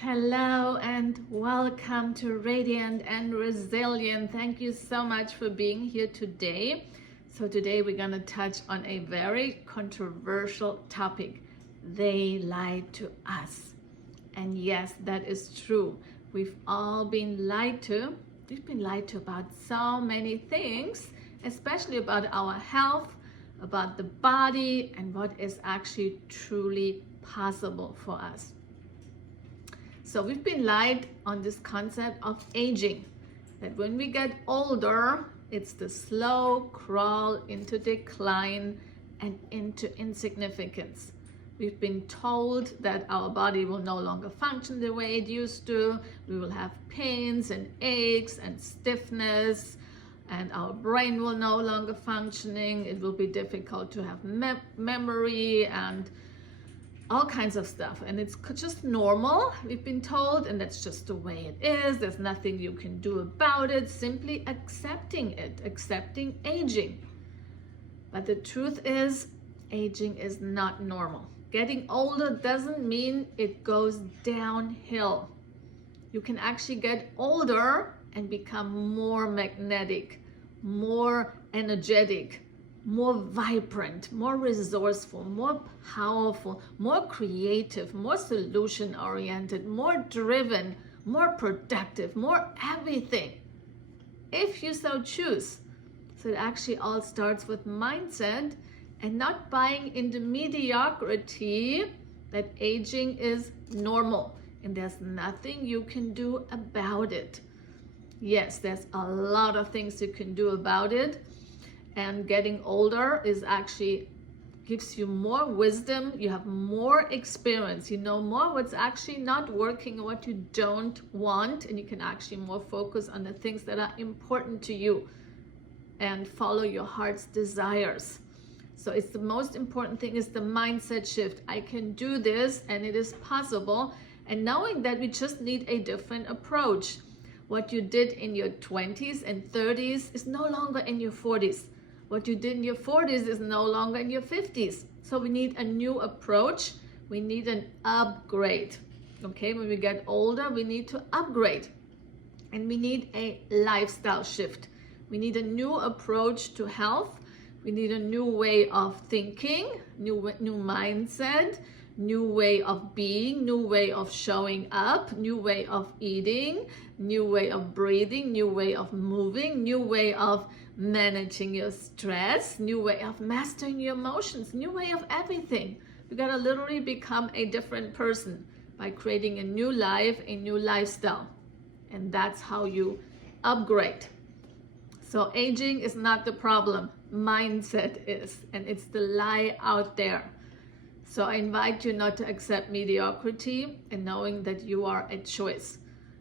Hello and welcome to Radiant and Resilient. Thank you so much for being here today. So today we're going to touch on a very controversial topic. They lied to us. And yes, that is true. We've all been lied to. We've been lied to about so many things, especially about our health, about the body, and what is actually truly possible for us. So we've been lied on this concept of aging, that when we get older, it's the slow crawl into decline and into insignificance. We've been told that our body will no longer function the way it used to. We will have pains and aches and stiffness, and our brain will no longer functioning. It will be difficult to have memory and all kinds of stuff, and it's just normal, we've been told, and that's just the way it is. There's nothing you can do about it. Simply accepting it, accepting aging. But the truth is, aging is not normal. Getting older doesn't mean it goes downhill. You can actually get older and become more magnetic, more energetic, more vibrant, more resourceful, more powerful, more creative, more solution-oriented, more driven, more productive, more everything, if you so choose. So it actually all starts with mindset and not buying into mediocrity that aging is normal and there's nothing you can do about it. Yes, there's a lot of things you can do about it. And getting older is actually gives you more wisdom. You have more experience. You know more what's actually not working, what you don't want, and you can actually more focus on the things that are important to you and follow your heart's desires. So it's the most important thing is the mindset shift. I can do this and it is possible. And knowing that we just need a different approach. What you did in your 20s and 30s is no longer in your 40s. What you did in your 40s is no longer in your 50s. So we need a new approach. We need an upgrade. Okay, when we get older, we need to upgrade. And we need a lifestyle shift. We need a new approach to health. We need a new way of thinking, new mindset, new way of being, new way of showing up, new way of eating, new way of breathing, new way of moving, new way of managing your stress, new way of mastering your emotions, new way of everything. You gotta literally become a different person by creating a new life, a new lifestyle. And that's how you upgrade. So aging is not the problem, mindset is, and it's the lie out there. So I invite you not to accept mediocrity and knowing that you are a choice.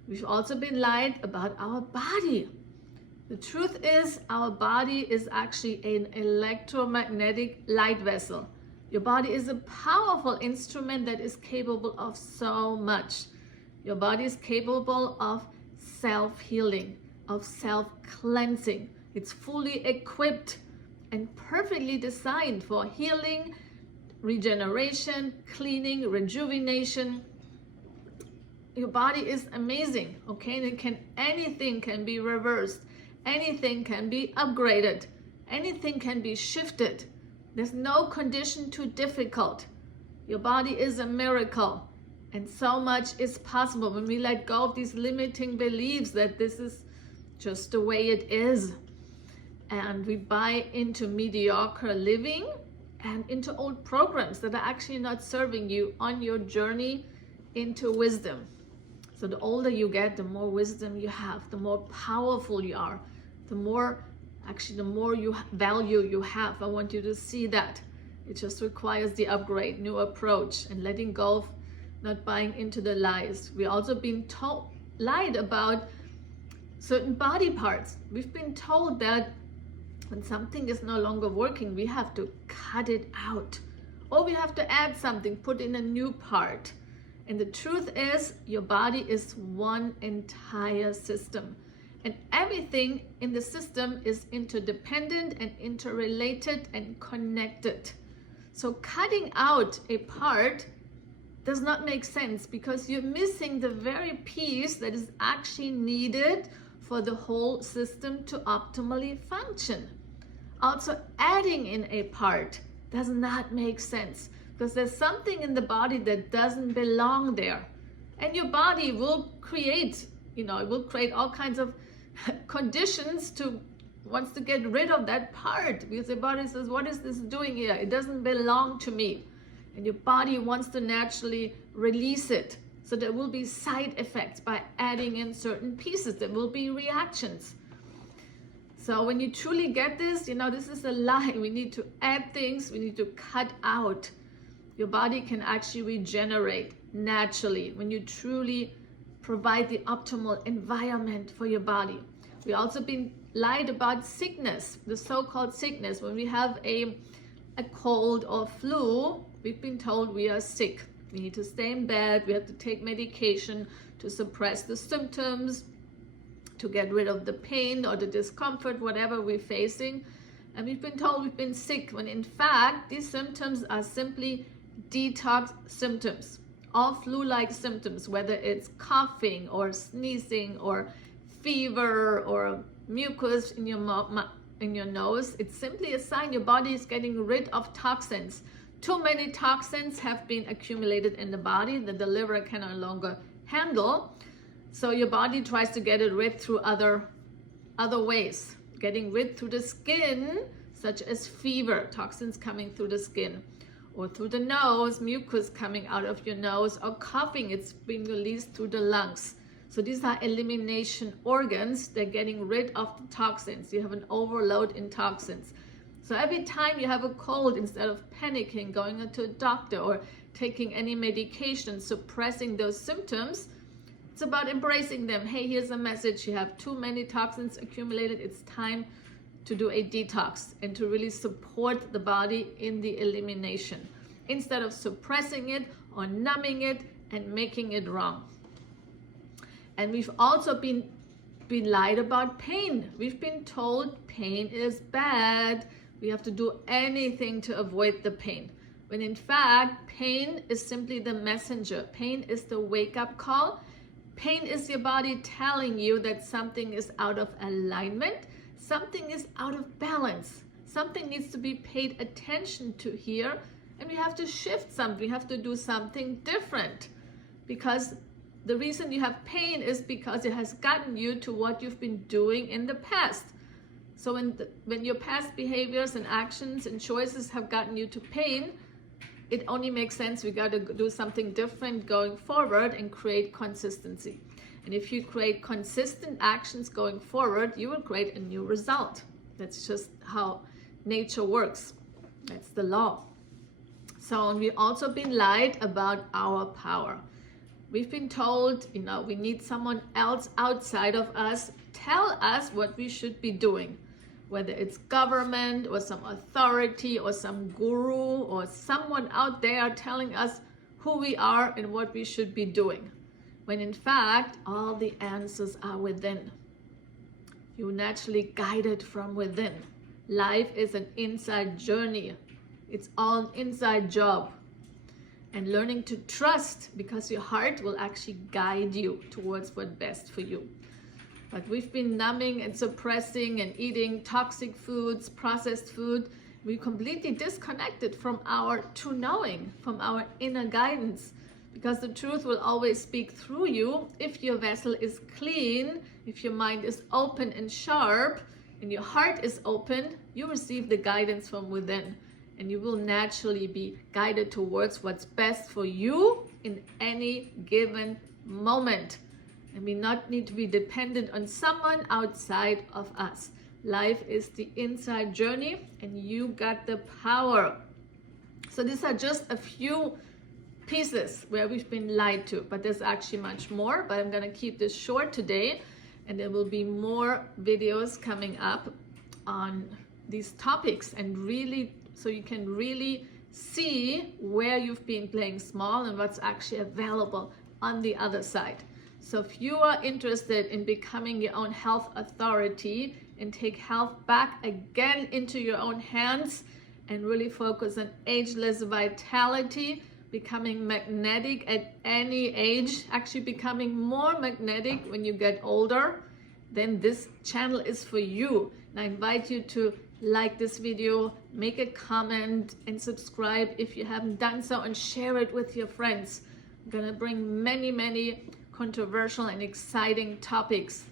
We've also been lied about our body. The truth is our body is actually an electromagnetic light vessel. Your body is a powerful instrument that is capable of so much. Your body is capable of self-healing, of self-cleansing. It's fully equipped and perfectly designed for healing, regeneration, cleaning, rejuvenation. Your body is amazing, okay? And anything can be reversed. Anything can be upgraded. Anything can be shifted. There's no condition too difficult. Your body is a miracle. And so much is possible when we let go of these limiting beliefs that this is just the way it is. And we buy into mediocre living and into old programs that are actually not serving you on your journey into wisdom. So the older you get, the more wisdom you have, the more powerful you are, the more you value you have. I want you to see that. It just requires the upgrade, new approach, and letting go of not buying into the lies. We've also been lied about certain body parts. We've been told that when something is no longer working, we have to cut it out. Or we have to add something, put in a new part. And the truth is, your body is one entire system. And everything in the system is interdependent and interrelated and connected. So cutting out a part does not make sense, because you're missing the very piece that is actually needed for the whole system to optimally function. Also, adding in a part does not make sense, because there's something in the body that doesn't belong there. And your body will create, it will create all kinds of conditions wants to get rid of that part, because the body says, what is this doing here? It doesn't belong to me. And your body wants to naturally release it. So there will be side effects by adding in certain pieces. There will be reactions. So when you truly get this, this is a lie. We need to add things. We need to cut out. Your body can actually regenerate naturally when you truly provide the optimal environment for your body. We also been lied about sickness, the so-called sickness. When we have a cold or flu, we've been told we are sick. We need to stay in bed. We have to take medication to suppress the symptoms, to get rid of the pain or the discomfort, whatever we're facing. And we've been told we've been sick, when in fact, these symptoms are simply detox symptoms. All flu-like symptoms, whether it's coughing or sneezing or fever or mucus in your nose, it's simply a sign your body is getting rid of toxins. Too many toxins have been accumulated in the body that the liver can no longer handle. So your body tries to get it rid through other ways. Getting rid through the skin, such as fever, toxins coming through the skin, or through the nose, mucus coming out of your nose, or coughing, it's being released through the lungs. So these are elimination organs. They're getting rid of the toxins. You have an overload in toxins. So every time you have a cold, instead of panicking, going to a doctor or taking any medication, suppressing those symptoms, it's about embracing them. Hey, here's a message. You have too many toxins accumulated. It's time to do a detox and to really support the body in the elimination, instead of suppressing it or numbing it and making it wrong. And we've also been lied about pain. We've been told pain is bad. We have to do anything to avoid the pain. When in fact, pain is simply the messenger. Pain is the wake-up call. Pain is your body telling you that something is out of alignment. Something is out of balance. Something needs to be paid attention to here. And we have to shift something. We have to do something different. Because the reason you have pain is because it has gotten you to what you've been doing in the past. So when your past behaviors and actions and choices have gotten you to pain, it only makes sense we got to do something different going forward and create consistency. And if you create consistent actions going forward, you will create a new result. That's just how nature works. That's the law. So we've also been lied about our power. We've been told, we need someone else outside of us tell us what we should be doing. Whether it's government or some authority or some guru or someone out there telling us who we are and what we should be doing. When in fact, all the answers are within. You naturally guided from within. Life is an inside journey. It's all an inside job. And learning to trust, because your heart will actually guide you towards what's best for you. But we've been numbing and suppressing and eating toxic foods, processed food. We completely disconnected from our true knowing, from our inner guidance. Because the truth will always speak through you if your vessel is clean, if your mind is open and sharp, and your heart is open, you receive the guidance from within. And you will naturally be guided towards what's best for you in any given moment. And we not need to be dependent on someone outside of us. Life is the inside journey, and you got the power. So these are just a few pieces where we've been lied to, but there's actually much more. But I'm going to keep this short today, and there will be more videos coming up on these topics, and really, so you can really see where you've been playing small and what's actually available on the other side. So if you are interested in becoming your own health authority and take health back again into your own hands and really focus on ageless vitality, becoming magnetic at any age, actually becoming more magnetic when you get older, then this channel is for you. And I invite you to like this video, make a comment, and subscribe if you haven't done so, and share it with your friends. I'm gonna bring many controversial and exciting topics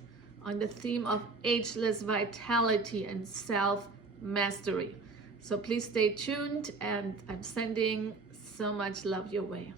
on the theme of ageless vitality and self-mastery. So please stay tuned, and I'm sending so much love your way.